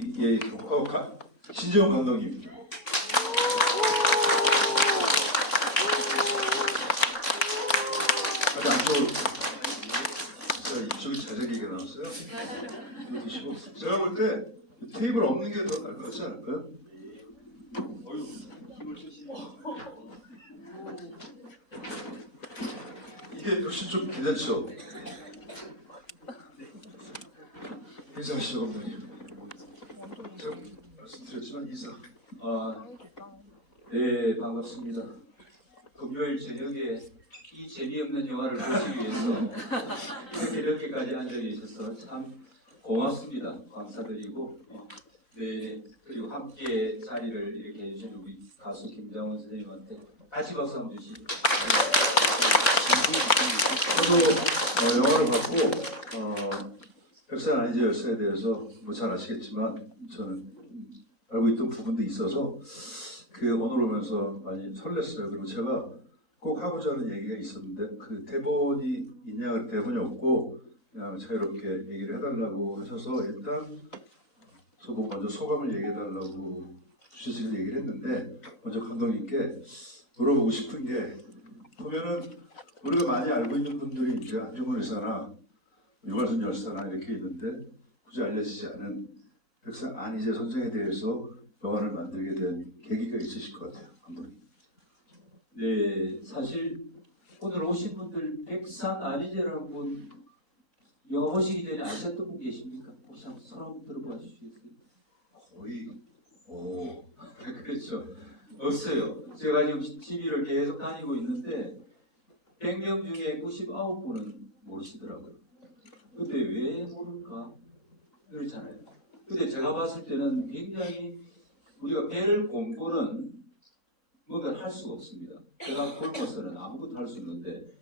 예, 신재원 감독님. 아주 안쪽으로. 이쪽이 자세하게 나왔어요. 드시고. 제가 볼 때 테이블 없는 게 더 나을 것 같지 않을까요? 이게 훨씬 좀 괜찮죠? 인사하시죠, 감독님. 제가 말씀드렸지만 인사. 네, 반갑습니다. 금요일 저녁에 이 재미없는 영화를 보시기 위해서 이렇게까지 앉아 계셔서 참 고맙습니다. 감사드리고, 네, 그리고 함께 자리를 이렇게 해주신 우리 가수 김장원 선생님한테 다시 박수 한번 주시죠. 저도 영화를 봤고 백산 아니제 열사에 대해서 뭐 잘 아시겠지만 저는 알고 있던 부분도 있어서 오늘 오면서 많이 설렜어요. 그리고 제가 꼭 하고자 하는 얘기가 있었는데 그 대본이 있냐, 대본이 없고 그냥 자유롭게 얘기를 해달라고 하셔서 일단 저보고 먼저 소감을 얘기해달라고 주시는 얘기를 했는데 먼저 감독님께 물어보고 싶은 게 보면은 우리가 많이 알고 있는 분들이 이제 안중근 의사나 유관순 열사나 이렇게 있는데 굳이 알려지지 않은 백산 안희재 선생에 대해서 영화를 만들게 된 계기가 있으실 것 같아요, 감독님. 네, 사실 오늘 오신 분들 백산 아니제라는 분 영화 보시기 전에 아셨던 분 계십니까? 혹시 한번 손 한번 들어봐 주시겠어요? 거의 그렇죠. 없어요. 제가 지금 TV를 계속 다니고 있는데 100명 중에 99분은 모르시더라고요. 근데 왜 모를까? 그렇잖아요. 근데 제가 봤을 때는 굉장히 우리가 배를 공부는 뭔가 할 수가 없습니다. 제가 굶어서는 아무것도 할 수 없는데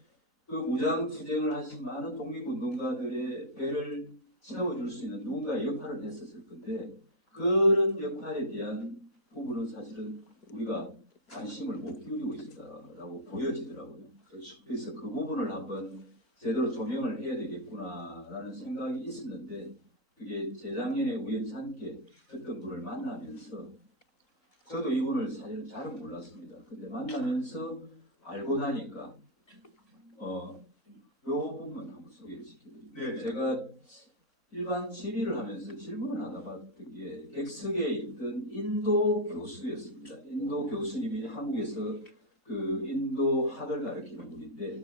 그 무장투쟁을 하신 많은 독립운동가들의 배를 채워줄 수 있는 누군가의 역할을 했었을 건데 그런 역할에 대한 부분은 사실은 우리가 관심을 못 기울이고 있다라고 보여지더라고요. 그렇죠. 그래서 그 부분을 한번 제대로 조명을 해야 되겠구나라는 생각이 있었는데 그게 재작년에 우연찮게 어떤 분을 만나면서 저도 이분을 사실은 잘은 몰랐습니다. 근데 만나면서 알고 나니까 요 부분 한번 소개를 시켜드립니다. 네. 제가 일반 지리를 하면서 질문을 하다 봤던 게 객석에 있던 인도 교수였습니다. 인도 교수님이 한국에서 그 인도 학을 가르치는 분인데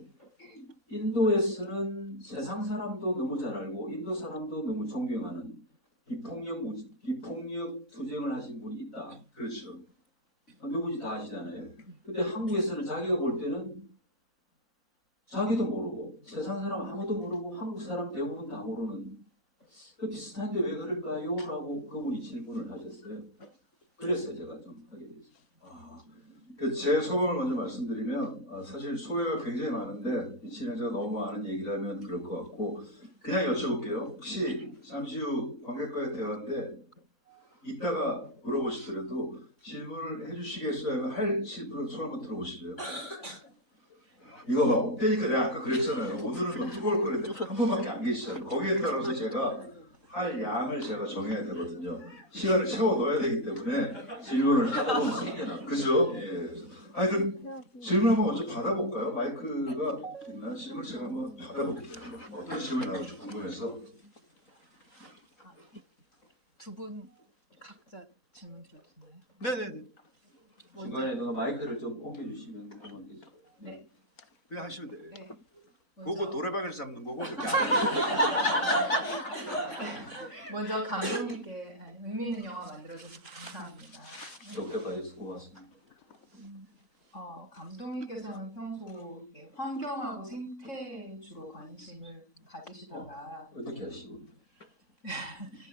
인도에서는 세상 사람도 너무 잘 알고 인도 사람도 너무 존경하는 비폭력 투쟁을 하신 분이 있다. 그렇죠. 누구지 다 아시잖아요. 근데 한국에서는 자기가 볼 때는 자기도 모르고 세상 사람 아무도 모르고 한국 사람 대부분 다 모르는 그 비슷한데 왜 그럴까요? 라고 그분이 질문을 하셨어요. 그래서 제가 좀 하게 됐습니다. 제 소감을 먼저 말씀드리면 사실 소회가 굉장히 많은데 이 진행자가 너무 많은 얘기를 하면 그럴 것 같고 그냥 여쭤볼게요. 혹시 잠시 후 관객과의 대화인데 이따가 물어보시더라도 질문을 해주시겠어요? 하면 하실 분은 손 한번 들어보시고요. 이거 봐, 없다니까 내가 아까 그랬잖아요. 오늘은 좀 뜨거울 거는데 한 번밖에 안 계시잖아요. 거기에 따라서 제가 할 양을 제가 정해야 되거든요. 시간을 채워 넣어야 되기 때문에 질문을 하다 보면 생겨나. 그죠? 예. 아니 그럼 질문 한번 먼저 받아볼까요? 마이크가 있나요? 질문 제가 한번 받아볼게요. 어떤 질문이 나올지 궁금해서. 두 분 각자 질문 드렸나요? 네네네. 중간에 누가 마이크를 좀 옮겨주시면 고맙겠죠. 네. 그냥 하시면 돼요. 네. 그거 노래방에서 잡는 거고 이렇게 먼저 감독님께 의미 있는 영화 만들어줘서 감사합니다. 적대까지 고맙습니다. 감독님께서는 평소 환경하고 생태 주로 관심을 가지시다가 어떻게 하시고?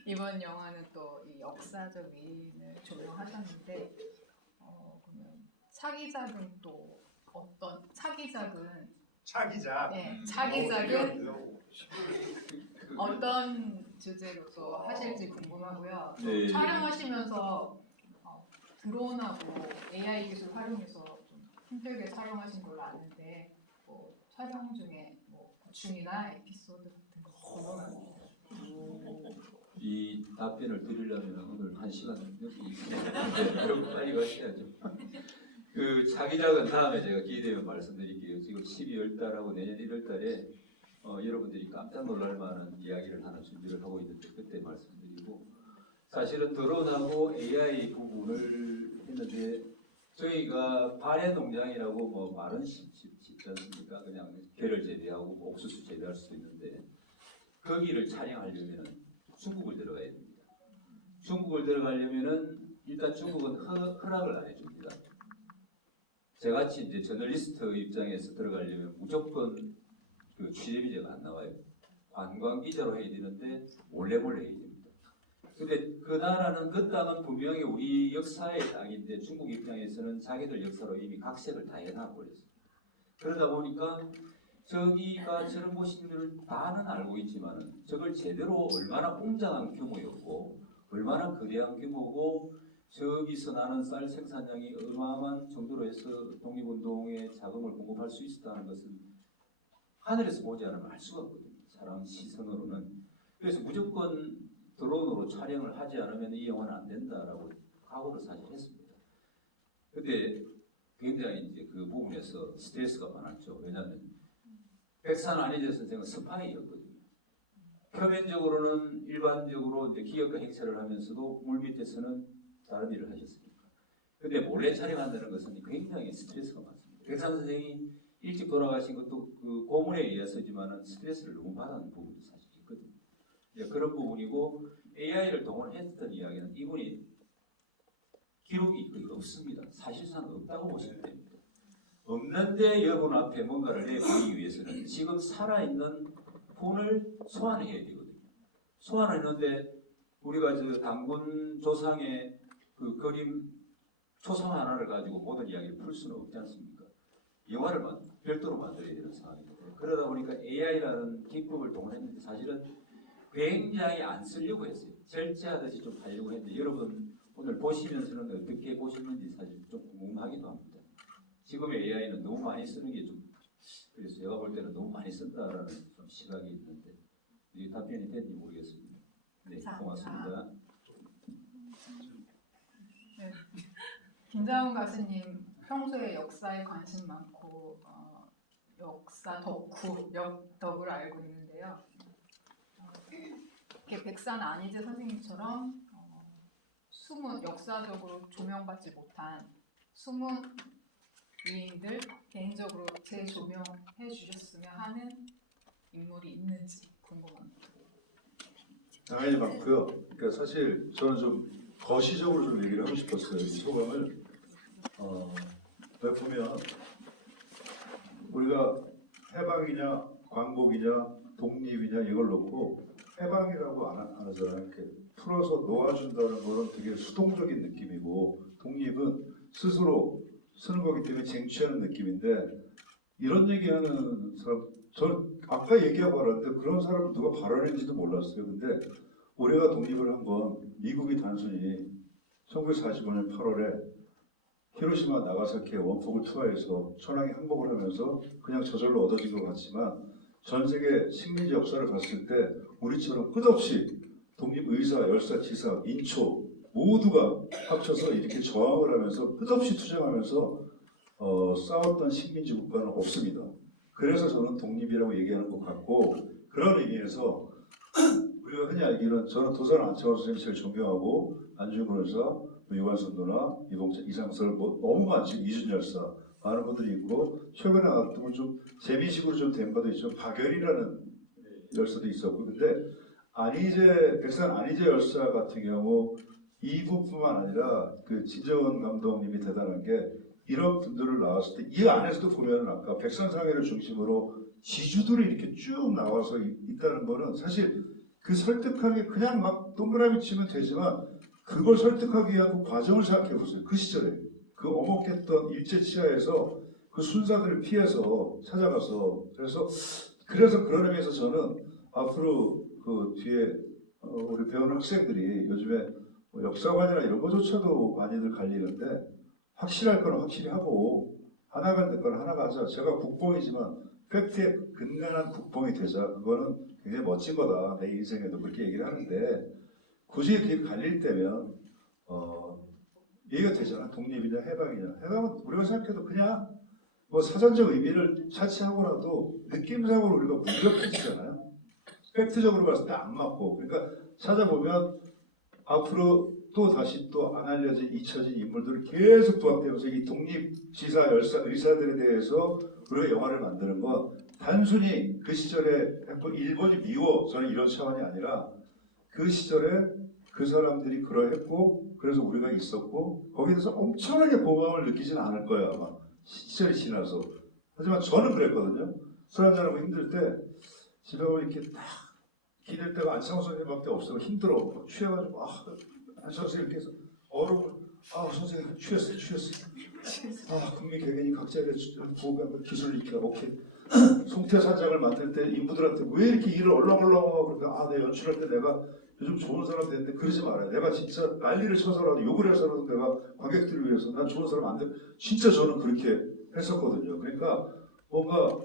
이번 영화는 또 이 역사적 위인을 조명하셨는데 그러면 차기작은 또 어떤 차기작은 차기작. 네, 차기작은 어떤 주제로 또 하실지 궁금하고요. 네. 촬영하시면서 드론하고 AI 기술 활용해서 좀 힘들게 촬영하신 걸로 아는데 촬영 중에 뭐 고충이나 에피소드 같은 거 궁금합니다. 이 답변을 드리려면 오늘 1시간 넘게 있는데 여러분 빨리 가셔야죠. 그 차기작은 다음에 제가 기회되면 말씀드릴게요. 지금 12월 달하고 내년 1월 달에 여러분들이 깜짝 놀랄 만한 이야기를 하나 준비를 하고 있는데 그때 말씀드리고, 사실은 드론하고 AI 부분을 했는데 저희가 발해 농장이라고 뭐 말은 쉽지 않습니까? 그냥 게를 재배하고 뭐 옥수수 재배할 수도 있는데 거기를 촬영하려면 중국을 들어가야 됩니다. 중국을 들어가려면은 일단 중국은 허락을 안 해줍니다. 저같이 이제 저널리스트 입장에서 들어가려면 무조건 그 취재 비자가 안 나와요. 관광 비자로 해야 되는데 몰래 해야 됩니다. 근데 그 나라는 그 땅은 분명히 우리 역사의 땅인데 중국 입장에서는 자기들 역사로 이미 각색을 다 해놔 버렸어요. 그러다 보니까 저기가 저런 곳인지를 다는 알고 있지만은 저걸 제대로 얼마나 웅장한 규모였고 얼마나 거대한 규모고 저기서 나는 쌀 생산량이 어마어마한 정도로 해서 독립운동에 자금을 공급할 수 있었다는 것은 하늘에서 보지 않으면 알 수가 없거든요. 사람 시선으로는. 그래서 무조건 드론으로 촬영을 하지 않으면 이 영화는 안 된다라고 각오를 사실 했습니다. 근데 굉장히 이제 그 부분에서 스트레스가 많았죠. 왜냐하면 백산 안희재 선생은 스파이였거든요. 표면적으로는 일반적으로 이제 기업가 행세를 하면서도 물밑에서는 다른 일을 하셨으니까. 근데 몰래 촬영한다는 것은 굉장히 스트레스가 많습니다. 백산 선생이 일찍 돌아가신 것도 그 고문에 의해서지만은 스트레스를 너무 받았는 부분도 사실 있거든요. 그런 부분이고 AI를 동원했던 이야기는 이분이 기록이 거의 없습니다. 사실상 없다고 보시면 됩니다. 없는데 여러분 앞에 뭔가를 내보이기 위해서는 지금 살아있는 분을 소환해야 되거든요. 소환했는데 우리가 저 당군 조상의 그 그림 초상 하나를 가지고 모든 이야기를 풀 수는 없지 않습니까? 영화를 별도로 만들어야 되는 상황입니다. 그러다 보니까 AI라는 기법을 동원했는데 사실은 굉장히 안 쓰려고 했어요. 절제하듯이 좀 하려고 했는데 여러분 오늘 보시면서는 어떻게 보시는지 사실 좀 궁금하기도 합니다. 지금의 AI는 너무 많이 쓰는 게 좀, 그래서 제가 볼 때는 너무 많이 쓴다라는 좀 시각이 있는데 이게 답변이 됐는지 모르겠습니다. 네, 고맙습니다. 네. 김장훈 가수님 평소에 역사에 관심 많고 역사 덕을 알고 있는데요. 이렇게 백산 안희재 선생님처럼 숨은 역사적으로 조명받지 못한 숨은 위인들 개인적으로 재조명해 주셨으면 하는 인물이 있는지 궁금합니다. 당연히 많고요. 그러니까 사실 저는 좀 거시적으로 좀 얘기를 하고 싶었어요. 이 소감을. 보면 우리가 해방이냐 광복이냐 독립이냐 이걸 놓고 해방이라고 안 하잖아요. 이렇게 풀어서 놓아준다는 거는 되게 수동적인 느낌이고 독립은 스스로 쓰는 거기 때문에 쟁취하는 느낌인데 이런 얘기하는 사람 저는 아까 얘기하고 말았는데 그런 사람을 누가 발언했는지도 몰랐어요. 근데 우리가 독립을 한 건 미국이 단순히 1945년 8월에 히로시마 나가사키에 원폭을 투하해서 천황이 항복을 하면서 그냥 저절로 얻어진 것 같지만 전 세계 식민지 역사를 봤을 때 우리처럼 끝없이 독립의사, 열사, 지사, 민초 모두가 합쳐서 이렇게 저항을 하면서 끝없이 투쟁하면서 싸웠던 식민지 국가는 없습니다. 그래서 저는 독립이라고 얘기하는 것 같고 그런 의미에서 우리가 흔히 알기로는 저는 도산 안창호 선생님이 제일 존경하고 안중근 의사, 유관순 누나, 이봉철, 이상설 뭐 너무 많죠. 이준 열사 많은 분들이 있고 최근에 나왔던 건 좀 재미식으로 좀 된 것도 있죠. 박열이라는 열사도 있었고 근데 백산 안희재 열사 같은 경우 이분뿐만 아니라 그 진정은 감독님이 대단한 게 이런 분들을 나왔을 때 이 안에서도 보면은 아까 백산상회를 중심으로 지주들이 이렇게 쭉 나와서 있다는 거는 사실 그 설득하기 그냥 막 동그라미 치면 되지만 그걸 설득하기 위한 그 과정을 생각해 보세요. 그 시절에 그 어목했던 일제 치하에서 그 순사들을 피해서 찾아가서 그래서 그런 의미에서 저는 앞으로 그 뒤에 우리 배우는 학생들이 요즘에 뭐 역사관이나 이런 거조차도 많이들 갈리는데 확실할 거는 확실히 하고 하나가 될 거는 하나가 하자. 제가 국뽕이지만 팩트에 근간한 국뽕이 되자. 그거는 굉장히 멋진 거다. 내 인생에도 그렇게 얘기를 하는데 굳이 그게 갈릴 때면 얘기가 되잖아. 독립이냐 해방이냐. 해방은 우리가 생각해도 그냥 뭐 사전적 의미를 차치하고라도 느낌상으로 우리가 무력해지잖아요. 팩트적으로 봤을 때 안 맞고. 그러니까 찾아보면 앞으로 또 다시 또 안 알려진 잊혀진 인물들을 계속 부합되면서 이 독립지사 의사들에 대해서 우리가 영화를 만드는 건 단순히 그 시절에 일본이 미워 저는 이런 차원이 아니라 그 시절에 그 사람들이 그러했고 그래서 우리가 있었고 거기에 대해서 엄청나게 고마움을 느끼지는 않을 거예요 아마 시절이 지나서. 하지만 저는 그랬거든요. 술 한잔하고 힘들 때 집에 오면 이렇게 딱 기댈 때가 안창호 선생님밖에 없어요. 힘들어. 막 취해가지고 안창호 선생님 이렇게 해서 얼음을 선생님 취했어요. 국민 개개인이 각자의 보호가 기술을 익혀. 오케이. 송태사장을 만들 때 인부들한테 왜 이렇게 일을 얼렁얼렁하고 그러니까 내 연출할 때 내가 요즘 좋은 사람 됐는데 그러지 말아요. 내가 진짜 난리를 쳐서라도 욕을 해서라도 내가 관객들을 위해서 난 좋은 사람 안 돼. 진짜 저는 그렇게 했었거든요. 그러니까 뭔가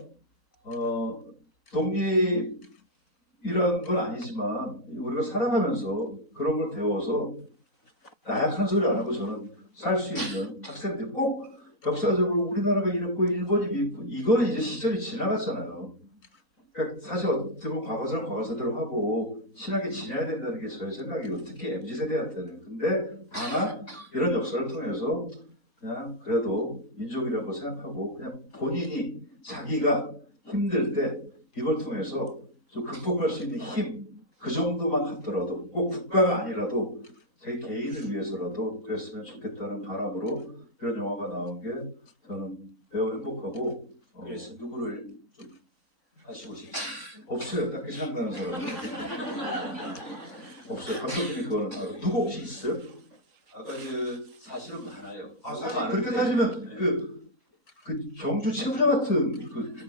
독립이란 건 아니지만 우리가 살아가면서 그런 걸 배워서 나약한 소리 안 하고 저는 살 수 있는 학생들 꼭 역사적으로 우리나라가 이랬고 일본이 미국 이거는 이제 시절이 지나갔잖아요. 그러니까 사실 어떻게 보면 과거사는 과거사대로 하고 친하게 지내야 된다는 게 저의 생각이고 특히 MZ세대한테는. 근데 다만 이런 역사를 통해서 그냥 그래도 민족이라고 생각하고 그냥 본인이 자기가 힘들 때 이걸 통해서 좀 극복할 수 있는 힘 그 정도만 갖더라도 꼭 국가가 아니라도 자기 개인을 위해서라도 그랬으면 좋겠다는 바람으로 이런 영화가 나온 게 저는 매우 행복하고 그래서 누구를 좀 하시고 싶습니다. 없어요. 딱히 생각나는 사람은 없어요. 감독님이 그거는 누구 혹시 있어요? 아까 사실은 많아요. 사실 그렇게 따지면 그 경주 최부자 같은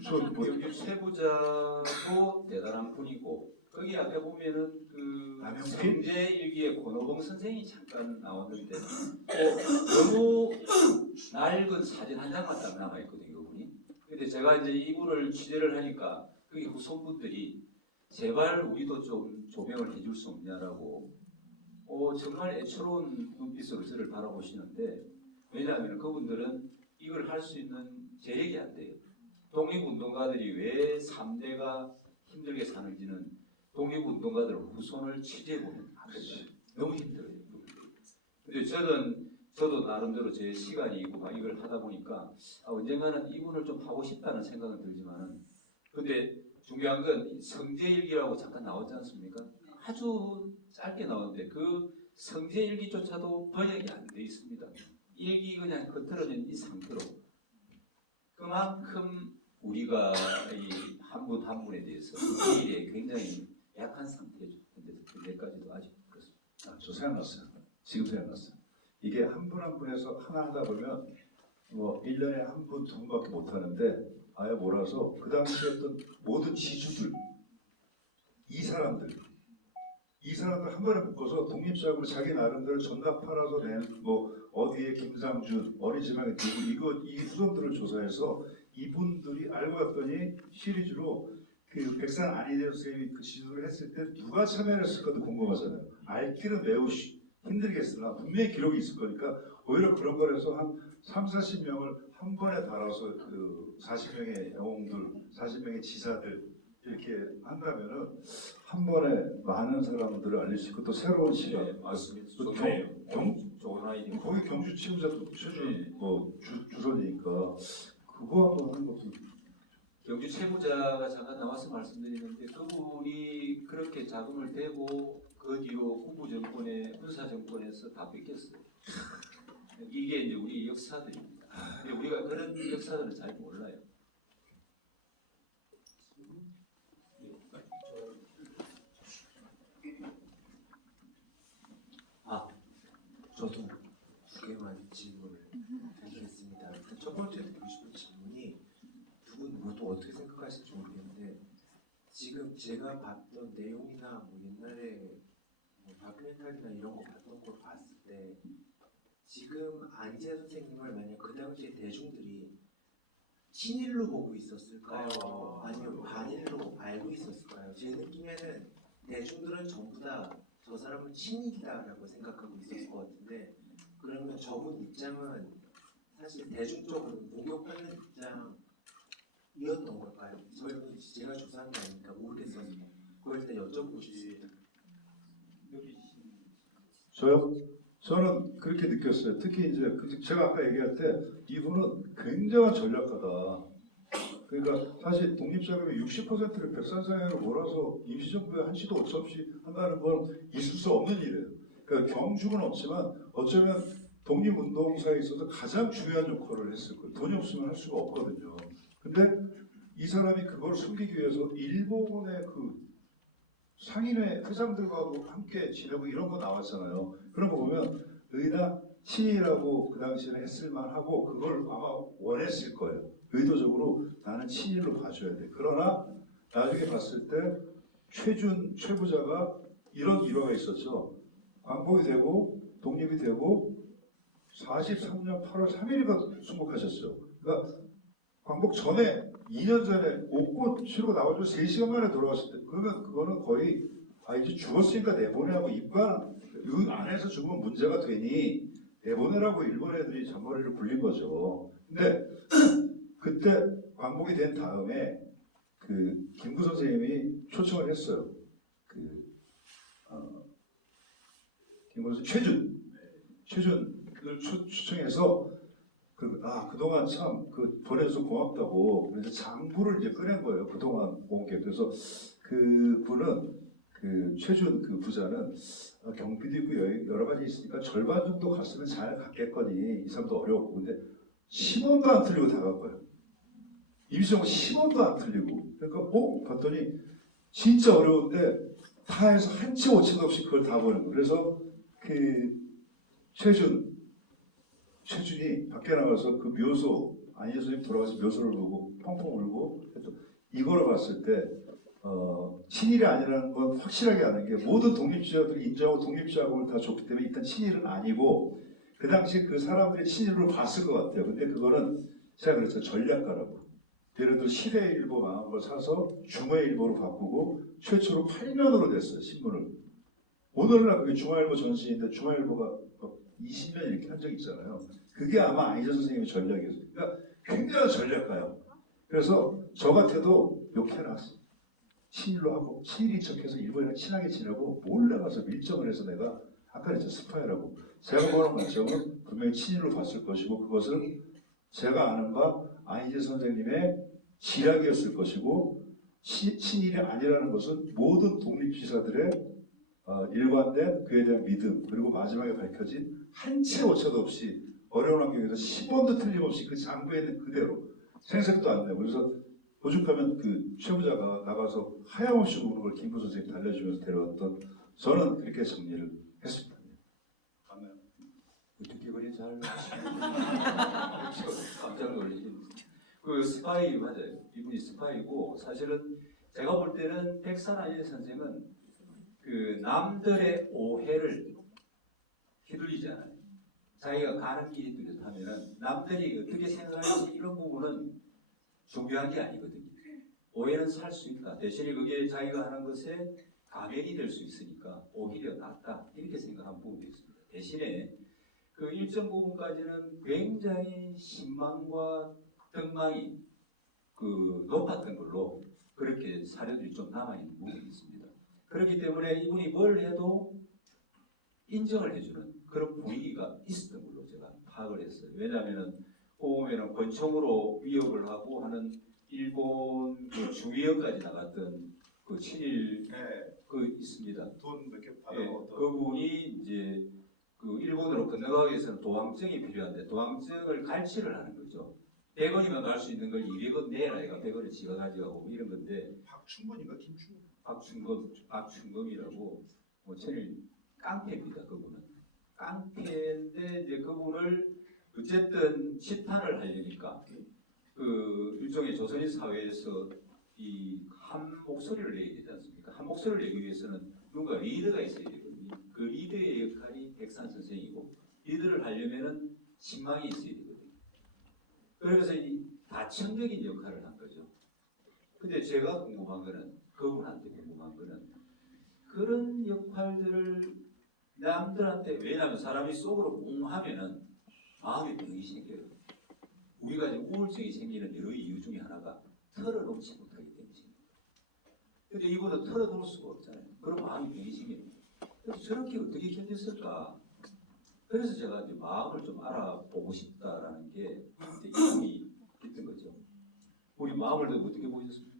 경주 최부자도 대단한 분이고 거기 앞에 보면은 그 남영필? 성제일기의 권오봉 선생이 잠깐 나왔는데 너무 낡은 사진 한 장만 딱 남아 있거든요, 이분이. 근데 제가 이제 이분을 취재를 하니까 그게 후손분들이 제발 우리도 좀 조명을 해줄 수 없냐라고 정말 애처로운 눈빛으로 저를 바라보시는데 왜냐하면 그분들은 이걸 할 수 있는 재력이 안 돼요. 독립운동가들이 왜 3대가 힘들게 사는지는 독립운동가들 후손을 취재해보면 안 됩니다. 너무 힘들어요. 근데 저도 나름대로 제 시간이 있고 막 이걸 하다 보니까 언젠가는 이분을 좀 하고 싶다는 생각은 들지만은 근데 중요한 건 성제일기라고 잠깐 나왔지 않습니까? 아주 짧게 나오는데 그 성제일기조차도 번역이 안 돼 있습니다. 일기 그냥 흐트러진 이 상태로 그만큼 우리가 이 한 분 한 분에 대해서 일에 굉장히 약한 상태죠. 근데 그때까지도 아직 그렇습니다. 저 생각났어요. 지금 생각났어요. 이게 한 분 한 분에서 하나 하다 보면 뭐 1년에 한 분, 두 분밖에 못 하는데 아예 몰아서 그 당시에 했던 모든 지주들 이 사람들 한 번에 묶어서 독립작으로 자기 나름대로 전각 팔아서 낸 뭐 어디에 김상준 어린지방에 누구 이 후손들을 조사해서 이분들이 알고 봤더니 시리즈로 그 백산 안희재 선생님이 그 지도를 했을 때 누가 참여를 했을까도 궁금하잖아요. 알기는 매우 힘들겠으나 분명히 기록이 있을 거니까 오히려 그런 거라서 한 3, 40명을 한 번에 달아서 그 40명의 영웅들, 40명의 지사들 이렇게 한다면은 한 번에 많은 사람들을 알릴 수 있고 또 새로운 시각. 네, 맞습니다. 또 좋은 아이디어. 거기 경주 치우자도 최준 주선이니까 그거 한번 하는 것도. 경주 최부자가 잠깐 나와서 말씀드리는데 그분이 그렇게 자금을 대고 그 뒤로 군부 정권에 군사 정권에서 다 뺏겼어요. 이게 이제 우리 역사들입니다. 근데 우리가 그런 역사들을 잘 몰라요. 저도 두 개만 질문을 드리겠습니다. 일단 첫 번째 드리고 싶은 질문이 두 분 모두 어떻게 생각하실지 모르겠는데 지금 제가 봤던 내용이나 뭐 옛날에 뭐 다큐멘터리나 이런 거 봤던 걸 봤을 때 지금 안희재 선생님을 만약 그 당시에 대중들이 친일로 보고 있었을까요? 아니면 반일로 알고 있었을까요? 제 느낌에는 대중들은 전부 다 저 사람은 친일이다라고 생각하고 있었을 것 같은데 그러면 저분 입장은 사실 대중적으로 공격받는 입장이었던 걸까요? 저희는 제가 조사한 게 아니니까 모르겠어서 그걸 일단 여쭤보고 싶습니다. 저요? 저는 그렇게 느꼈어요. 특히 이제 제가 아까 얘기할 때 이분은 굉장한 전략가다. 그러니까 사실 독립자금의 60%를 백산상해로 몰아서 임시정부에 한시도 오차 없이 한다는 건 있을 수 없는 일이에요. 그러니까 경중은 없지만 어쩌면 독립운동사에 있어서 가장 중요한 역할을 했을 거예요. 돈이 없으면 할 수가 없거든요. 근데 이 사람이 그걸 숨기기 위해서 일본의 그 상인회 회장들과도 함께 지내고 이런 거 나왔잖아요. 그런 거 보면 의나 친일이라고 그 당시에는 했을 만하고 그걸 아마 원했을 거예요. 의도적으로 나는 친일로 봐줘야 돼. 그러나 나중에 봤을 때 최부자가 이런 일화가 있었죠. 광복이 되고 독립이 되고 43년 8월 3일이가 순국하셨어요. 그러니까 광복 전에 2년 전에 옷고 치르고 나와서 3시간 만에 돌아왔을 때 그러면 그거는 거의 이제 죽었으니까 내보내라고 입관 안에서 죽으면 문제가 되니 내보내라고 일본 애들이 잔머리를 굴린 거죠. 근데 그때 광복이 된 다음에 그 김구 선생님이 초청을 했어요. 김구 선생님 최준을 초청해서 그동안 참 보내줘서 고맙다고 그래서 장부를 이제 꺼낸 거예요. 그동안 온 게. 그래서 그분은 최준 부자는 경비도 있고 여러 가지 있으니까 절반 정도 갔으면 잘 갔겠거니 이 사람도 어려웠고 근데 10원도 안 틀리고 다 간 거예요. 임시정부 10원도 안 틀리고 그러니까 봤더니 진짜 어려운데 다 해서 한 채 오채도 없이 그걸 다 보낸 거예요. 그래서 최준이 밖에 나가서 그 묘소 안희정 선생님 돌아가서 묘소를 보고 펑펑 울고 이거를 봤을 때 친일이 아니라는 건 확실하게 아는 게 모든 독립주의자들이 인정하고 독립자금을 다 줬기 때문에 일단 친일은 아니고 그 당시 그 사람들이 친일로 봤을 것 같아요. 근데 그거는 제가 그랬죠. 전략가라고. 예를 들어 시대일보 망한 걸 사서 중화일보로 바꾸고 최초로 8면으로 됐어요. 신문을. 오늘날 그게 중화일보 전신인데 중화일보가 20년 이렇게 한 적이 있잖아요. 그게 아마 안희정 선생님의 전략이었어요. 그러니까 굉장한 전략가요. 그래서 저 같아도 욕해놨어. 친일로 하고 친일인 척해서 일본이랑 친하게 지내고 몰래 가서 밀정을 해서 내가 아까 했죠. 스파이라고. 제가 보는 관점은 분명히 친일로 봤을 것이고 그것은 제가 아는 바 안희정 선생님의 지략이었을 것이고 친일이 아니라는 것은 모든 독립지사들의 일관된 그에 대한 믿음 그리고 마지막에 밝혀진 한 채 오차도 없이 어려운 환경에서 10원도 틀림없이 그 장부에 있는 그대로 생색도 안 내고 그래서 오죽하면 최부자가 나가서 하염없이 우는 걸 김구 선생님이 달래주면서 데려왔던 저는 그렇게 정리를 했습니다. 맞나요? 듣기 그리 잘 하시는 깜짝 놀라신 그 스파이 맞아요. 이분이 스파이고 사실은 제가 볼 때는 백산아니 선생은 남들의 오해를 휘둘리지 않아요. 자기가 가는 길이 뚜렷하면은 남들이 어떻게 생각할지 이런 부분은 중요한 게 아니거든요. 오해는 살 수 있다. 대신에 그게 자기가 하는 것에 가면이 될 수 있으니까 오히려 낫다. 이렇게 생각한 부분도 있습니다. 대신에 그 일정 부분까지는 굉장히 신망과 등망이 높았던 걸로 그렇게 사료들이 좀 남아있는 부분이 있습니다. 그렇기 때문에 이분이 뭘 해도 인정을 해주는 그런 분위기가 있었던 걸로 제가 파악을 했어요. 왜냐하면 보면은 권총으로 위협을 하고 하는 일본 주위역까지 나갔던 친일 있습니다. 돈 몇 개 그분이 이제 일본으로 건너가기 위해서는 도항증이 필요한데 도항증을 갈취를 하는 거죠. 100원이면 갈 수 있는 걸 200원 내라 얘가 100원을 지가 가져가고 이런 건데 박충건인가 김충건? 박충검이라고 친일 깡패입니다. 그분은 깡패인데 이제 그분을 어쨌든 치탄을 하려니까 일종의 조선인 사회에서 한 목소리를 내야 되지 않습니까? 한 목소리를 내기 위해서는 누군가 리더가 있어야 되거든요. 그 리더의 역할이 백산 선생이고 리더를 하려면은 신망이 있어야 되거든요. 그래서 이 다층적인 역할을 한 거죠. 근데 제가 궁금한 거는 그분한테 궁금한 거는 그런 역할들을 남들한테, 왜냐하면 사람이 속으로 꽁 하면은 마음이 병이 생겨요. 우리가 지금 우울증이 생기는 여러 이유 중에 하나가 털어놓지 못하기 때문입니다. 근데 이거는 털어놓을 수가 없잖아요. 그럼 마음이 병이 생깁니다. 그래서 저렇게 어떻게 견뎠을까? 그래서 제가 이제 마음을 좀 알아보고 싶다라는 게 이제 이름이 있던 거죠. 우리 마음을 어떻게 보셨습니까?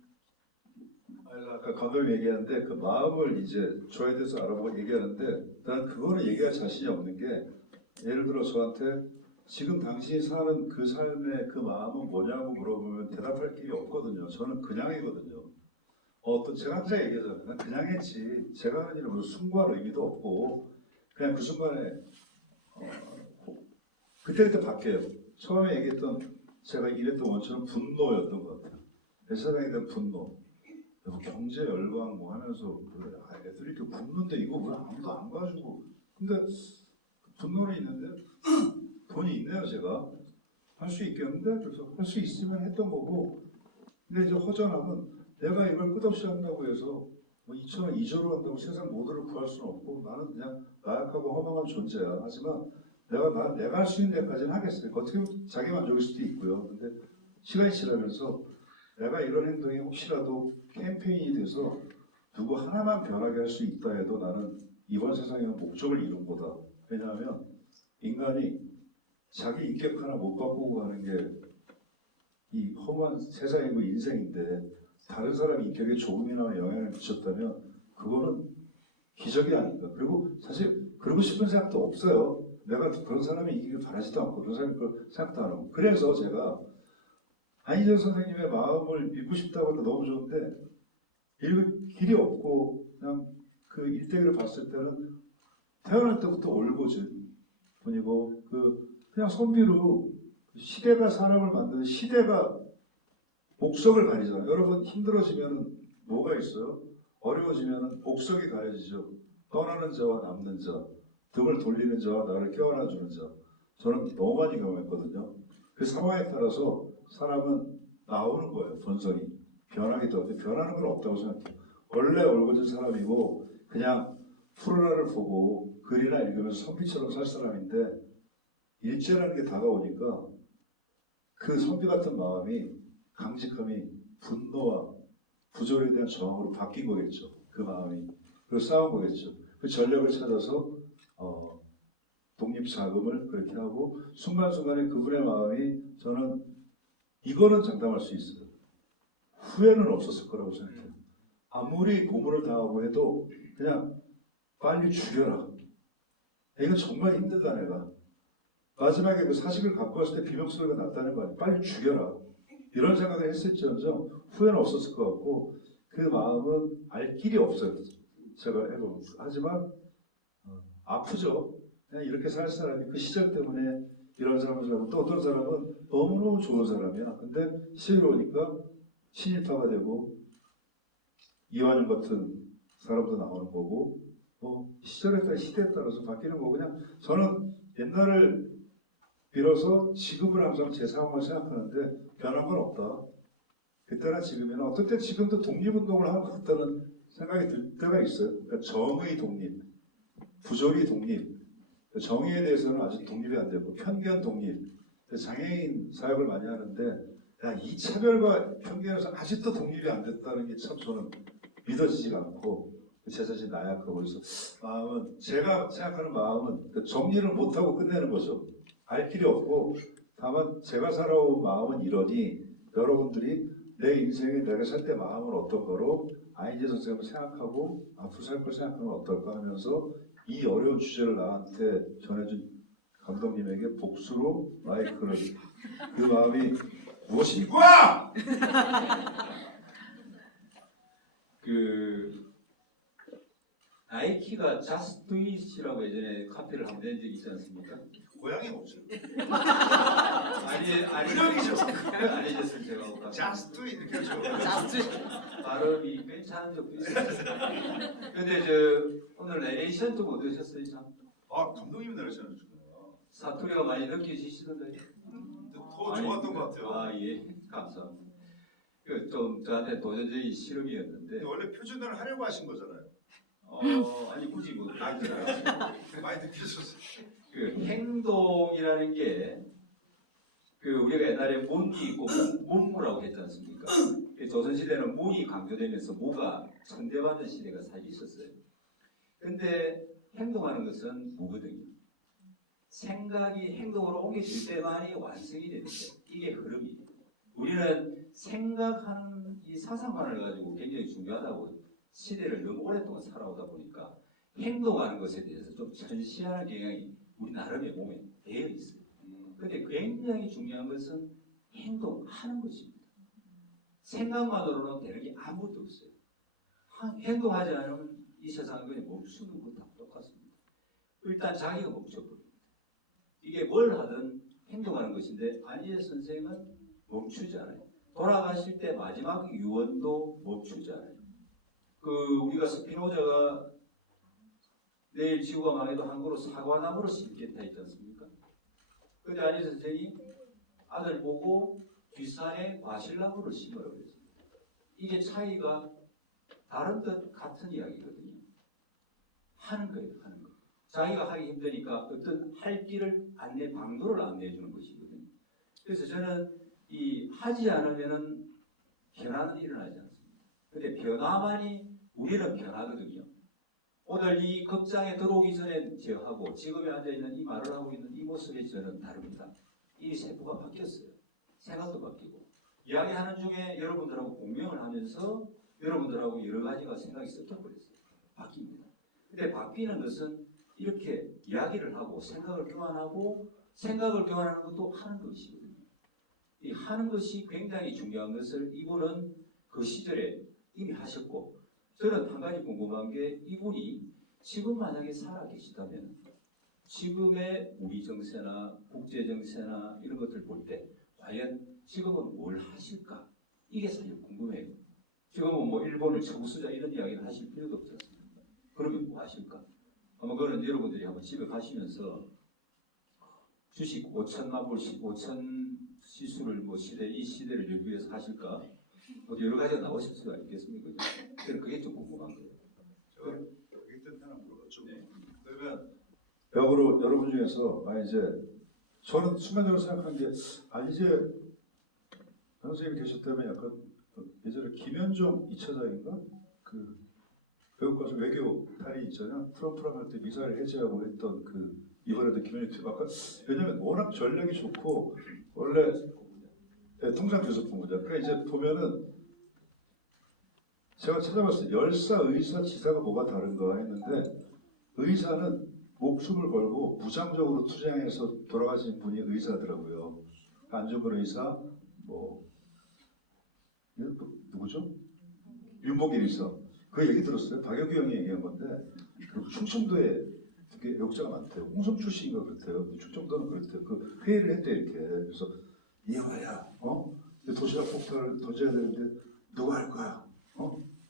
아니, 아까 감독님 얘기하는데 그 마음을 이제 저에 대해서 알아보고 얘기하는데 난 그거는 얘기할 자신이 없는 게 예를 들어 저한테 지금 당신이 사는 그 삶의 그 마음은 뭐냐고 물어보면 대답할 길이 없거든요. 저는 그냥이거든요. 어떤 제가 항상 얘기하잖아요. 난 그냥 했지. 제가 하는 일은 무슨 숭고한 의미도 없고 그냥 그 순간에 그때그때 바뀌어요. 처음에 얘기했던 제가 일했던 원천은 분노였던 것 같아요. 세상에 대한 분노. 뭐 경제 열광 뭐 하면서 애들이 이렇게 굶는데 이거 왜 아무도 안 봐주고 근데 분노는 있는데 돈이 있네요. 제가 할 수 있겠는데 그래서 할 수 있으면 했던 거고 근데 이제 허전함은 내가 이걸 끝없이 한다고 해서 뭐 2천원 2조로 한다고 세상 모두를 구할 수는 없고 나는 그냥 나약하고 허망한 존재야. 하지만 내가 할 수 있는 데까지는 하겠어요. 어떻게 보면 자기 만족일 수도 있고요. 근데 시간이 지나면서 내가 이런 행동이 혹시라도 캠페인이 돼서 누구 하나만 변하게 할 수 있다 해도 나는 이번 세상에는 목적을 이룬 거다. 왜냐하면 인간이 자기 인격 하나 못 바꾸고 가는 게 이 험한 세상이고 인생인데 다른 사람 인격에 조금이나마 영향을 미쳤다면 그거는 기적이 아닌가. 그리고 사실 그러고 싶은 생각도 없어요. 내가 그런 사람이 이기길 바라지도 않고 그런 사람이 그걸 생각도 안 하고. 그래서 제가 안희정 선생님의 마음을 읽고 싶다고 해도 너무 좋은데 읽을 길이 없고 그냥 그 일대기를 봤을 때는 태어날 때부터 올고지 분이고 그냥 선비로 시대가 사람을 만드는 시대가 복석을 가리잖아요. 여러분 힘들어지면 뭐가 있어요? 어려워지면 복석이 가려지죠. 떠나는 자와 남는 자, 등을 돌리는 자와 나를 껴안아주는 자. 저는 너무 많이 경험했거든요. 그 상황에 따라서 사람은 나오는 거예요. 본성이. 변하기도 하고 변하는 건 없다고 생각해요. 원래 얼굴진 사람이고 그냥 푸르나를 보고 글이나 읽으면서 선비처럼 살 사람인데 일제라는 게 다가오니까 그 선비 같은 마음이 강직함이 분노와 부조리에 대한 저항으로 바뀐 거겠죠. 그 마음이. 그리고 싸운 거겠죠. 그 전략을 찾아서 독립자금을 그렇게 하고 순간순간에 그분의 마음이 저는 이거는 장담할 수 있어요. 후회는 없었을 거라고 생각해요. 아무리 고문을 당하고 해도 그냥 빨리 죽여라. 이건 정말 힘들다 내가. 마지막에 그 사식을 갖고 왔을 때 비명소리가 났다는 거 아니에요. 빨리 죽여라. 이런 생각을 했을지언정 후회는 없었을 것 같고 그 마음은 알 길이 없어요. 제가 해보면. 하지만 아프죠. 그냥 이렇게 살 사람이 그 시절 때문에 이런 사람을 살고 또 어떤 사람은 너무너무 좋은 사람이야. 근데 시절이 오니까 친일파가 되고 이완용 같은 사람도 나오는 거고 뭐 시절에 따라 시대에 따라서 바뀌는 거고 그냥 저는 옛날을 빌어서 지금을 항상 제 상황을 생각하는데 변한 건 없다. 그때나 지금이나 어떨 때 지금도 독립운동을 하는 것 같다는 생각이 들 때가 있어요. 그러니까 정의 독립, 부조리 독립, 정의에 대해서는 아직 독립이 안 되고 편견 독립, 장애인 사역을 많이 하는데 이 차별과 편견에서 아직도 독립이 안 됐다는 게 참 저는 믿어지지가 않고 제 자신 나약하고 그래서 마음은 제가 생각하는 마음은 정리를 못하고 끝내는 거죠. 알 길이 없고 다만 제가 살아온 마음은 이러니 여러분들이 내 인생에 내가 살 때 마음은 어떤 거로 안희재 선생님을 생각하고 앞으로 살 걸 생각하면 어떨까 하면서 이 어려운 주제를 나한테 전해준 감독님에게 복수로 마이크를 그 마음이 무엇입니까? 나이키가 Just Do It이라고 예전에 카페를 한번 낸 적이 있지 않습니까? 고향이 없죠. 아니셨을 제가 자스트 이렇게 하죠. 발음이 괜찮은 적도 있어요. 근데 오늘 내레이션 좀 어떠셨어요? 참? 감독님이 나르시는 거구나. 사투리가 많이 느껴지시던가요? 더 좋았던 것 같아요. 예, 감사합니다. 좀 저한테 도전적인 실험이었는데 원래 표준어를 하려고 하신 거잖아요. 아니 굳이 뭐 많이 느껴졌어요. 그 행동이라는 게 그 우리가 옛날에 문이 있고 문무라고 했지 않습니까? 그 조선시대는 문이 강조되면서 무가 천대받는 시대가 사실 있었어요. 근데 행동하는 것은 무거든요. 생각이 행동으로 옮겨질 때만이 완성이 되는 거예요. 이게 흐름이에요. 우리는 생각하는 이 사상관을 가지고 굉장히 중요하다고 시대를 너무 오랫동안 살아오다 보니까 행동하는 것에 대해서 좀 전시하는 경향이 우리 나름의 몸에 배어 있어요. 근데 굉장히 중요한 것은 행동하는 것입니다. 생각만으로는 되는 게 아무것도 없어요. 행동하지 않으면 이 세상은 그냥 멈추는 것과 똑같습니다. 일단 자기가 멈춰버립니다. 이게 뭘 하든 행동하는 것인데 안희재 선생은 멈추지 않아요. 돌아가실 때 마지막 유언도 멈추지 않아요. 그 우리가 스피노자가 내일 지구가 망해도 한 그루 사과나무를 심겠다 했지 않습니까? 근데 안희재 선생이 아들 보고 뒷산에 과실나무를 심으라고 그랬습니다. 이게 차이가 다른 듯 같은 이야기거든요. 하는 거예요, 하는 거. 자기가 하기 힘드니까 어떤 할 길을 방도를 안내해 주는 것이거든요. 그래서 저는 이 하지 않으면은 변화는 일어나지 않습니다. 근데 변화만이 우리는 변하거든요. 오늘 이 극장에 들어오기 전에 저하고 지금에 앉아있는 이 말을 하고 있는 이 모습이 저는 다릅니다. 이 세포가 바뀌었어요. 생각도 바뀌고 이야기하는 중에 여러분들하고 공명을 하면서 여러분들하고 여러 가지가 생각이 섞여버렸어요. 바뀝니다. 근데 바뀌는 것은 이렇게 이야기를 하고 생각을 교환하고 생각을 교환하는 것도 하는 것이거든요. 이 하는 것이 굉장히 중요한 것을 이분은 그 시절에 이미 하셨고 저는 한 가지 궁금한 게 이분이 지금 만약에 살아 계시다면 지금의 우리 정세나 국제 정세나 이런 것들 볼 때 과연 지금은 뭘 하실까? 이게 사실 궁금해요. 지금은 뭐 일본을 처부수자 이런 이야기를 하실 필요도 없지 않습니까? 그러면 뭐 하실까? 아마 그거는 여러분들이 한번 집에 가시면서 주식 5천만 불씩 5천 시수를 뭐 이 시대를 연구해서 하실까? 뭐 여러 가지가 나오실 수가 있겠습니까? 저는 그게 좀 궁금한 거예요. 여기 있던 하나 물어봤죠. 그러면 역으로 여러분 중에서 이제 저는 순간적으로 생각한 게 이제 선생님이 계셨다면 약간 예전에 김현종 2차장인가 그 외국 가서 외교 탈이 있잖아요. 트럼프랑 할 때 미사일 해제하고 했던 그 이번에도 김현종 아까 왜냐면 워낙 전략이 좋고 원래 통상교섭본부장. 그러니까 이제 보면은 제가 찾아봤어요. 열사, 의사, 지사가 뭐가 다른가 했는데 의사는 목숨을 걸고 무장적으로 투쟁해서 돌아가신 분이 의사더라고요. 안중근 의사, 뭐 누구죠? 윤복일 의사. 그 얘기 들었어요. 박영규 형이 얘기한 건데 그 충청도에 되게 역자가 많대요. 홍성 출신인가 그렇대요. 충청도는 그렇대요. 그 회의를 했대 이렇게. 그래서 이영아야, 도시락 폭탄을 던져야 되는데 누가 할 거야?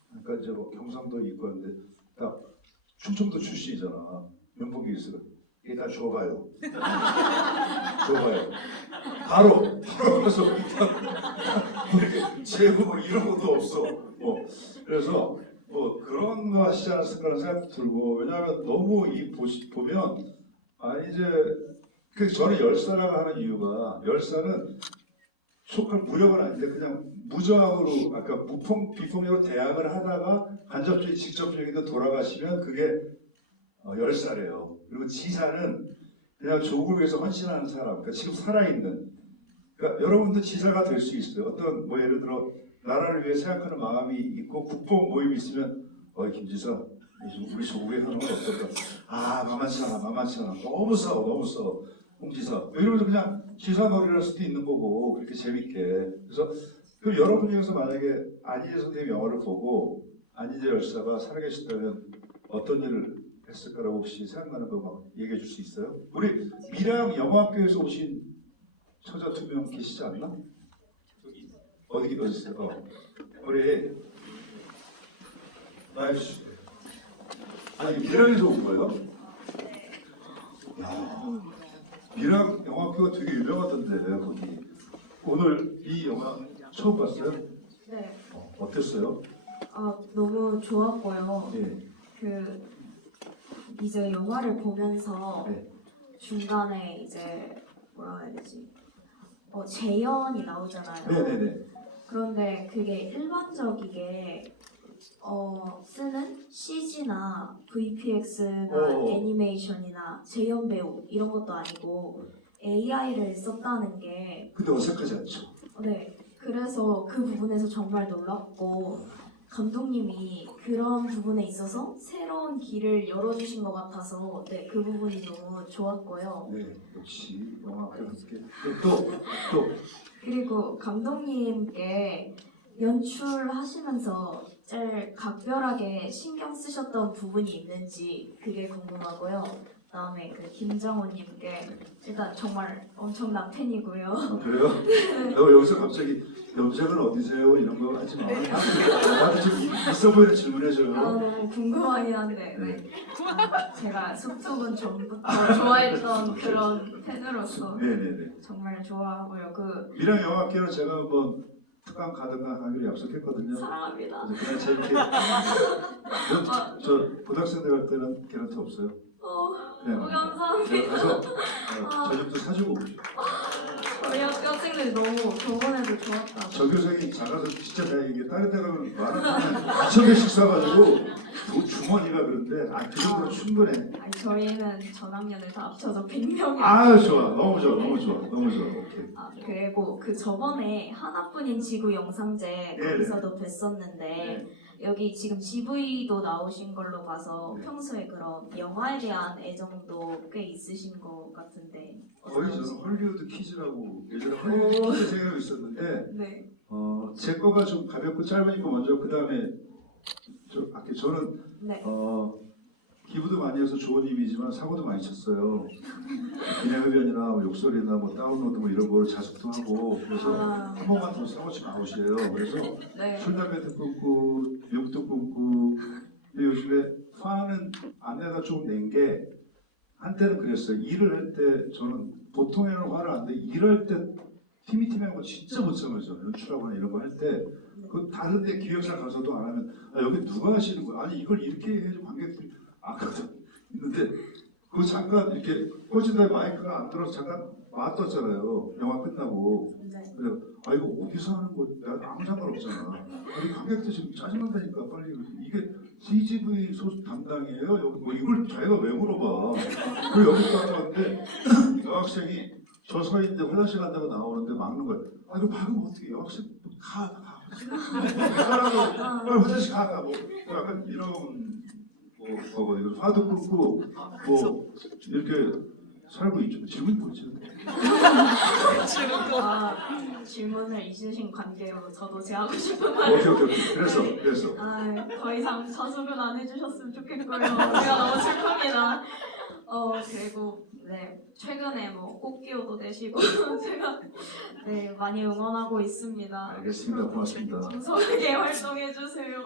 그러니까 이제 뭐 경상도 이과인데 딱 충청도 출신이잖아. 윤복일 의사가 일단 줘봐요. 줘봐요. 바로 가서 제국을 이런 것도 없어. 그래서 그런 거 하시지 않았을까라는 생각도 들고 왜냐하면 너무 보면 이제 그 저는 열사라고 하는 이유가 열사는 속할 무력은 아닌데 그냥 무정으로 아까 비폭력으로 대항을 하다가 간접적인 직접적인 돌아가시면 그게 열사래요. 그리고 지사는 그냥 조국을 위해서 헌신하는 사람. 그러니까 지금 살아있는. 그러니까 여러분도 지사가 될 수 있어요. 어떤 뭐 예를 들어 나라를 위해 생각하는 마음이 있고 국뽕 모임이 있으면 김지사 우리 조국의 현황은 어떨까? 만만치 않아. 너무 싸워. 홍지사 이러면서 그냥 지사 놀이를 할 수도 있는 거고 그렇게 재밌게. 그래서 그럼 여러분 중에서 만약에 안희재 선생님 영화를 보고 안희재 열사가 살아계셨다면 어떤 일을 했을까라고 혹시 생각나는 거 막 얘기해 줄 수 있어요? 우리 미랑 영화학교에서 오신 처자 2명 계시지 않나? 어디 있어요? 우리 나이스. 미랑에서 온 거예요? 미랑 영화학교가 되게 유명하던데 거기. 오늘 이 영화 처음 봤어요? 네. 어땠어요? 너무 좋았고요. 예. 그 이제 영화를 보면서 네. 중간에 이제 뭐라 해야 되지? 재현이 나오잖아요. 네네네. 그런데 그게 일반적이게 쓰는 CG나 VPX나 오. 애니메이션이나 재현 배우 이런 것도 아니고 AI를 썼다는 게 근데 어색하지 않죠? 네. 그래서 그 부분에서 정말 놀랐고 감독님이 그런 부분에 있어서 새로운 길을 열어주신 것 같아서 네, 그 부분이 너무 좋았고요. 네, 역시 영화과 함께 또 그리고 감독님께 연출하시면서 제일 각별하게 신경 쓰셨던 부분이 있는지 그게 궁금하고요. 그다음에 그 김정호님께 일단 정말 엄청난 팬이고요. 아, 그래요? 너 여기서 갑자기 염색은 어디세요? 이런 거 하지 마. 나도 좀 있어 보이는 질문해줘요. 너무 궁금하긴 한데 네. 제가 속속은 전부터 좋아했던 그런 팬으로서 네네네. 정말 좋아하고요. 그 미랑 영화학회는 제가 한번 특강 가든가 하기로 약속했거든요. 사랑합니다. 그래서 그냥 재밌게. 저 고등학생들 갈 때는 개런티 없어요. 그냥 감사합니다. 가서 저녁도 사주고 오죠. 우리 학생들이 너무 저번에도 좋았다고. 저 교생이 작아서 진짜 내가 이게 다른 데 가면 만원 2,000개씩 사가지고 주머니가 그런데 그 정도로 충분해. 아니, 저희는 전학년을 다 합쳐서 100명이. 아 좋아, 너무 좋아, 너무 좋아, 너무 좋아. 오케이. 그리고 그 저번에 하나뿐인 지구 영상제 네네. 거기서도 뵀었는데 여기 지금 GV도 나오신 걸로 봐서 네. 평소에 그런 영화에 대한 애정도 꽤 있으신 것 같은데. 거의 저는 헐리우드 키즈라고 예전에 헐리우드 키즈 생각이 있었는데 네. 제 거가 좀 가볍고 짧으니까 먼저 그 다음에 저는 네. 기부도 많이 해서 좋은 의미지만 사고도 많이 쳤어요. 기내 흡연이나 욕설이나 다운로드 이런 거를 자숙도 하고 그래서 한 번만 더 사고 치면 아웃이에요. 그래서 네. 술 담배도 끊고 욕도 끊고 근데 요즘에 화는 안 내다 좀 낸 게 한때는 그랬어요. 일을 할 때 저는 보통에는 화를 안 내. 일할 때 팀하고 진짜 못 참아요. 연출하거나 이런 거 할 때 그 다른 데 기획사 가서도 안 하면 여기 누가 하시는 거야? 아니 이걸 이렇게 해야지 관객들이 아까도 있는데 그 잠깐 이렇게 꽂은 다음에 마이크가 안 들어서 잠깐 맞떴잖아요. 영화 끝나고. 네. 그래서 이거 어디서 하는 거야? 내가 아무 상관없잖아. 아니 관객들 지금 짜증난다니까 빨리 이게 CGV 소속 담당이에요? 여기 이걸 자기가 왜 물어봐? 그리고 여기 딱 왔는데 여학생이 저 서 있는데 화장실 간다고 나오는데 막는 거야. 이거 막으면 어떻게 여학생 가. 빨리 화장실 가. 약간 이런 거거든요. 화도 끊고 이렇게 살고 있죠. 질문이 뭐지? 질문을 있으신 관계로 저도 제 하고 싶은 말. 오케이. 그래서. 더 이상 자숙은 안 해주셨으면 좋겠고요. 제가 너무 슬픕니다. 그리고 최근에 꽃기호도 내시고 제가 많이 응원하고 있습니다. 알겠습니다. 고맙습니다. 풍성하게 활동해 주세요.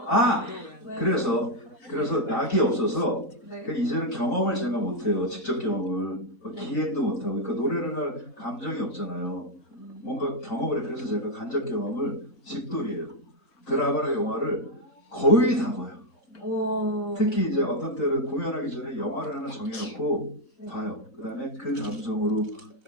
그래서 낙이 없어서 네. 그러니까 이제는 경험을 제가 못해요. 직접 경험을 기획도 못하고 그러니까 노래를 할 감정이 없잖아요. 뭔가 경험을 해. 그래서 제가 간접 경험을 집돌이에요. 드라마나 영화를 거의 다 봐요. 특히 이제 어떤 때는 공연하기 전에 영화를 하나 정해놓고 봐요. 그 다음에 그 감성으로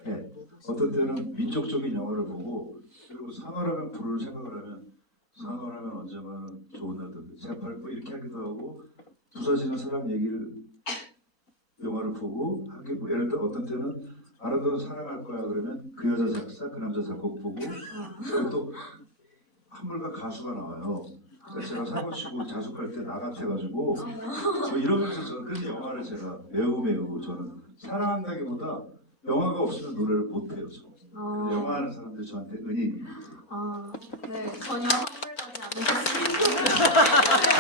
해. 어떤 때는 민족적인 영화를 보고 그리고 상어라면 불을 생각을 하면 상어라면 언젠가는 좋은 날도 새빨고 이렇게 하기도 하고 부서지는 사람 얘기를 영화를 보고 하기도 예를 들어 어떤 때는 알아도 사랑할 거야 그러면 그 여자 작사 그 남자 작곡 보고 그리고 또 한물간 가수가 나와요. 그래서 제가 사고 치고 자숙할 때 나 같아가지고 이러면서 저는 그래서 영화를 제가 매우 저는 사랑한다기보다 영화가 없으면 노래를 못해요. 그래서 영화하는 사람들이 저한테 은인입니다. 전혀 한물가지 않으셨습니다.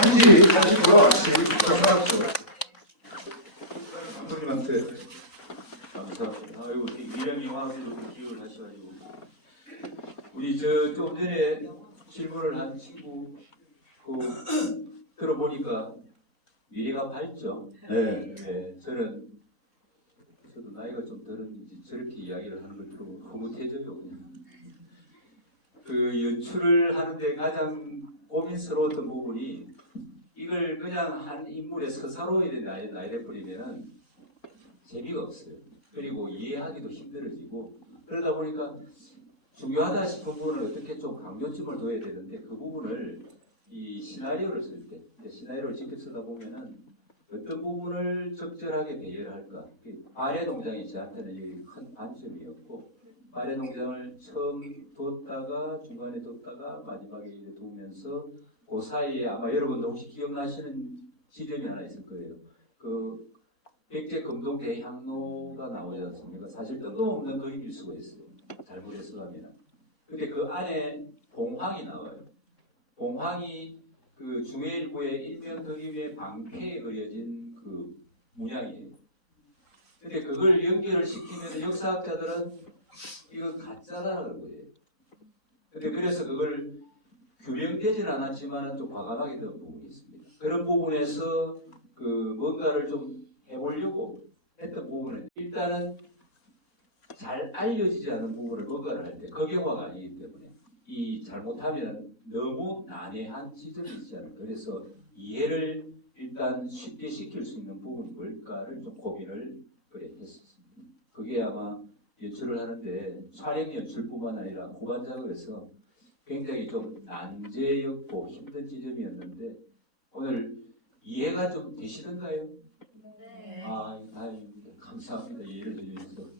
단지 돌아왔지. 살았죠. 감독님한테 감사합니다. 아이고 미래미 영화학회도 기획을 하셔가지고 우리 조금 전에 질문을 한 친구 들어보니까 미래가 밝죠. 네. 저도 나이가 좀 들었는지 저렇게 이야기를 하는 걸 들어보고 흐뭇해져요. 그 연출을 하는데 가장 고민스러웠던 부분이 이거 이걸 그냥 한 인물의 서사로 이렇게 나열해 버리면은 재미가 없어요. 그리고 이해하기도 힘들어지고 그러다 보니까 중요하다 싶은 부분을 어떻게 좀 강조점을 둬야 되는데 그 부분을 이 시나리오를 쓸 때 시나리오를 직접 쓰다 보면은 어떤 부분을 적절하게 배열할까. 발해 농장이 저한테는 여기 큰 관점이었고 발해 농장을 처음 뒀다가 중간에 뒀다가 마지막에 이제 두면서 그 사이에 아마 여러분도 혹시 기억나시는 지점이 하나 있을 거예요. 그 백제 금동 대향로가 나오지 않습니까? 사실 뜬금없는 그림일 수가 있어요. 잘못해서 하면. 근데 그 안에 봉황이 나와요. 봉황이 그 중해일보의 일면 그림의 방패에 그려진 그 문양이에요. 근데 그걸 연결을 시키면 역사학자들은 이거 가짜다라는 거예요. 근데 그래서 그걸 규명되진 않았지만 좀 과감하게 된 부분이 있습니다. 그런 부분에서 그 뭔가를 좀 해보려고 했던 부분은 일단은 잘 알려지지 않은 부분을 뭔가를 할 때 극영화가 아니기 때문에 이 잘못하면 너무 난해한 지점이 있지 않을까. 그래서 이해를 일단 쉽게 시킬 수 있는 부분이 뭘까를 좀 고민을 그래 했었습니다. 그게 아마 연출을 하는데 촬영 연출뿐만 아니라 후반 작업에서 굉장히 좀 난제였고 힘든 지점이었는데 오늘 이해가 좀 되시던가요? 네. 아, 다행입니다. 감사합니다. 이해를 해주셔서.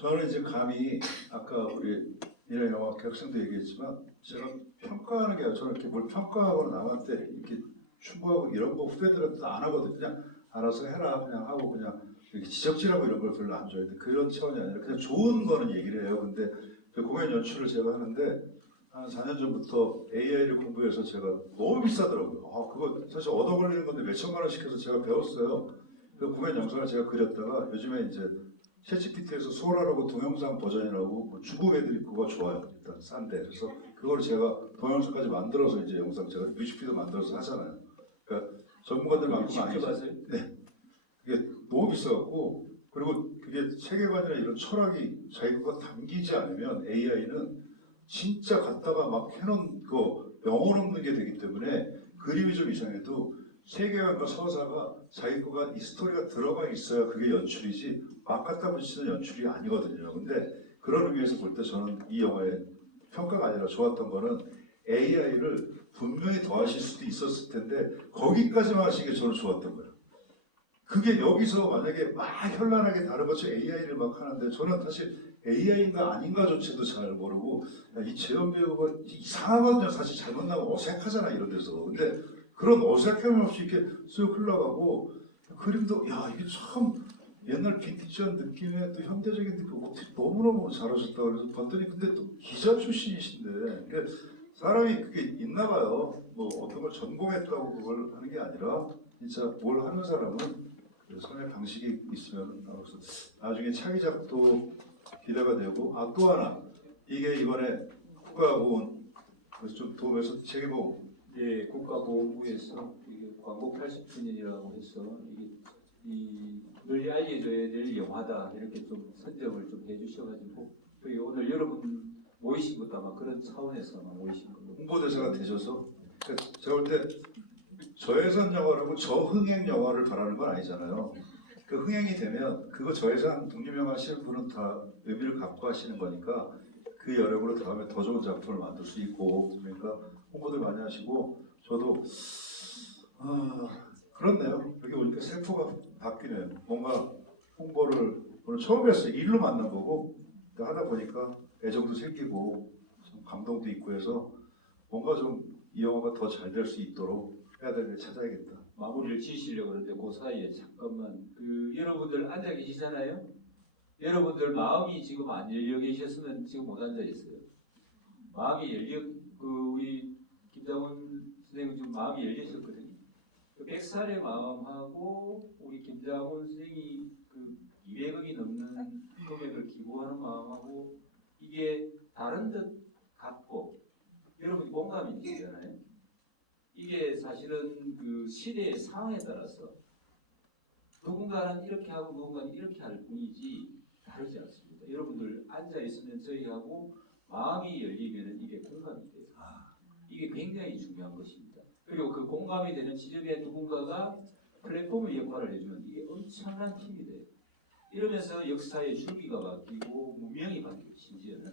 저는 이제 감히 아까 우리 이런 영화 격생도 얘기했지만 제가 평가하는 게 아니라 저는 이렇게 뭘 평가하거나 남한테 이렇게 추구하고 이런 거 후배들한테 안 하거든요. 그냥 알아서 해라 그냥 하고 그냥 이렇게 지적질하고 이런 걸 별로 안 좋아해요. 그런 차원이 아니라 그냥 좋은 거는 얘기를 해요. 근데 그 공연 연출을 제가 하는데 한 4년 전부터 AI를 공부해서 제가 너무 비싸더라고요. 아 그거 사실 얻어 걸리는 건데 몇천만 원씩 해서 제가 배웠어요. 그 공연 영상을 제가 그렸다가 요즘에 이제 챗GPT에서 소라라고 동영상 버전이라고 뭐 중국 애들이 그거 좋아요. 일단 싼데 그래서 그걸 제가 동영상까지 만들어서 이제 영상 제가 뮤직비디오 만들어서 하잖아요. 그러니까 전문가들만큼 직접 아니죠. 하세요? 그게 너무 비싸갖고 그리고 그게 세계관이나 이런 철학이 자기가 담기지 않으면 AI는 진짜 갖다가 막 해놓은 그 영혼 없는 게 되기 때문에 그림이 좀 이상해도 세계관과 서사가 자기 거가 이 스토리가 들어가 있어야 그게 연출이지 막 갖다 붙이는 연출이 아니거든요. 근데 그런 의미에서 볼 때 저는 이 영화의 평가가 아니라 좋았던 거는 AI를 분명히 더 하실 수도 있었을 텐데 거기까지만 하신 게 저는 좋았던 거예요. 그게 여기서 만약에 막 현란하게 다른 것처럼 AI를 막 하는데 저는 사실 AI인가 아닌가조차도 잘 모르고 야, 이 재현 배우가 이상하거든요. 사실 잘못 나오면 어색하잖아 이런 데서. 근데 그런 어색함 없이 이렇게 쑥 흘러가고 그림도 야 이게 참 옛날 빈티지한 느낌의 또 현대적인 느낌 어떻게 너무너무 잘하셨다 그래서 봤더니 근데 또 기자 출신이신데 그러니까 사람이 그게 있나 봐요. 뭐 어떤 걸 전공했다고 그걸 하는 게 아니라 진짜 뭘 하는 사람은 그 손의 방식이 있으면 나중에 차기작도 기대가 되고 아 또 하나 이게 이번에 국가보훈 그래서 좀 도움해서 책임보험 예, 국가보훈부에서 이게 광고 80주년이라고 해서 이게 널리 알려져야 될 영화다 이렇게 좀 선정을 좀 해주셔가지고 그리고 오늘 여러분 모이신 것도 아마 그런 차원에서 아마 모이신 거고 홍보대사가 되셔서 그러니까 제가 볼 때 저예산 영화라고 저흥행 영화를 바라는 건 아니잖아요. 그 흥행이 되면 그거 저예산 독립영화 하시는 분은 다 의미를 갖고 하시는 거니까 그 여력으로 다음에 더 좋은 작품을 만들 수 있고 그러니까 홍보들 많이 하시고 저도 그렇네요. 여기 오니까 세포가 바뀌네요. 뭔가 홍보를 오늘 처음 했어요. 일로 만난 거고 하다 보니까 애정도 생기고 좀 감동도 있고 해서 뭔가 좀 이 영화가 더 잘 될 수 있도록 해야 되는데 찾아야겠다. 마무리를 지으시려고 그러는데 그 사이에 잠깐만 그 여러분들 앉아 계시잖아요. 여러분들 마음이 지금 안 열려 계셨으면 지금 못 앉아 있어요. 마음이 열려 그 우리 김장훈 선생님 지금 마음이 열리셨거든요. 그 100살의 마음하고 우리 김장훈 선생이 그 200억이 넘는 금액을 기부하는 마음하고 이게 다른 듯 같고 여러분이 공감이 되잖아요. 이게 사실은 그 시대의 상황에 따라서 누군가는 이렇게 하고 누군가는 이렇게 할 뿐이지 다르지 않습니다. 여러분들 앉아 있으면 저희하고 마음이 열리면 이게 공감이 돼요. 이게 굉장히 중요한 것입니다. 그리고 그 공감이 되는 지점에 누군가가 플랫폼의 역할을 해주는 이게 엄청난 힘이 돼요. 이러면서 역사의 줄기가 바뀌고 문명이 바뀌고 심지어는.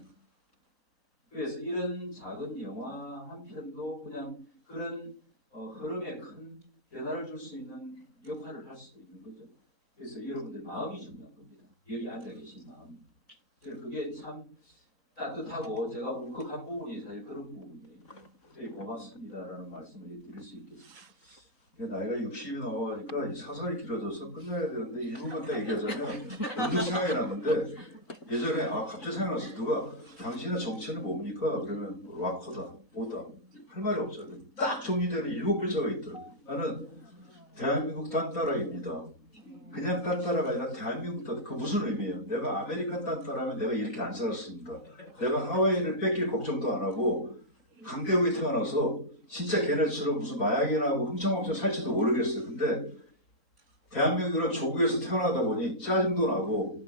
그래서 이런 작은 영화 한 편도 그냥 그런 흐름에 큰 변화를 줄 수 있는 역할을 할 수도 있는 거죠. 그래서 여러분들 마음이 중요한 겁니다. 여기 앉아 계신 마음. 그래서 그게 참 따뜻하고 제가 울컥한 부분이 사실 그런 부분이에요. 되게 고맙습니다라는 말씀을 드릴 수 있겠습니다. 나이가 60이 넘어가니까 이 사설이 길어져서 끝나야 되는데 일부만 딱 얘기하자면 문득 생각이 났는데 예전에 갑자기 생각났어. 누가 당신의 정체는 뭡니까? 그러면 락커다, 뭐다 할 말이 없잖아요. 딱 정리되는 7글자가 있더라고요. 나는 대한민국 딴따라입니다. 그냥 딴따라가 아니라 대한민국 딴. 그 무슨 의미예요? 내가 아메리카 딴따라면 내가 이렇게 안 살았습니다. 내가 하와이를 뺏길 걱정도 안 하고 강대국에 태어나서 진짜 걔네처럼 무슨 마약이나 하고 흥청망청 살지도 모르겠어요. 근데 대한민국이란 조국에서 태어나다 보니 짜증도 나고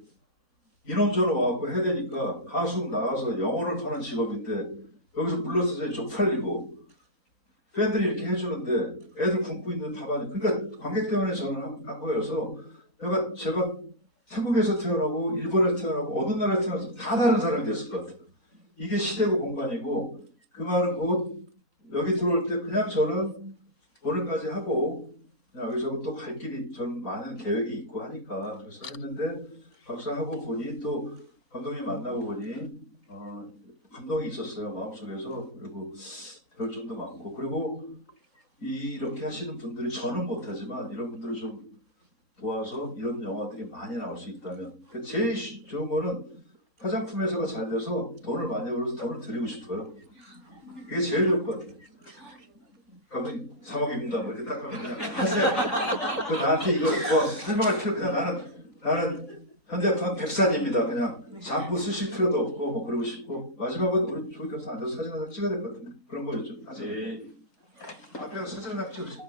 인원전화 와갖고 해야 되니까 가수 나가서 영혼을 파는 직업인데 여기서 물러서서 쪽팔리고 팬들이 이렇게 해주는데 애들 굶고 있는 밥하니 그러니까 관객 때문에 저는 한 거여서 제가 태국에서 태어나고 일본에서 태어나고 어느 나라에 태어나서 다 다른 사람이 됐을 것 같아요. 이게 시대고 공간이고 그 말은 곧 여기 들어올 때 그냥 저는 오늘까지 하고 그냥 여기서 또 갈 길이 저는 많은 계획이 있고 하니까 그래서 했는데 막상 하고 보니 또 감독님 만나고 보니 감동이 있었어요 마음속에서. 그리고 배울 점도 많고 그리고 이렇게 하시는 분들이 저는 못하지만 이런 분들을 좀 도와서 이런 영화들이 많이 나올 수 있다면 제일 좋은 거는 화장품 회사가 잘 돼서 돈을 많이 벌어서 돈을 드리고 싶어요. 이게 제일 좋을 것 같아요. 감독님 3억입니다. 뭐 이렇게 딱 하면 그냥 하세요. 그 나한테 이거 뭐 설명할 필요 그냥 나는 현대판 백산입니다. 그냥 장구 쓰실 필요도 없고 뭐 그러고 싶고 마지막은 우리 조기 교수 앉아서 사진 하나 찍어야 될 것 같은데 그런 거였죠. 네. 앞에 사진 하나 찍으세요.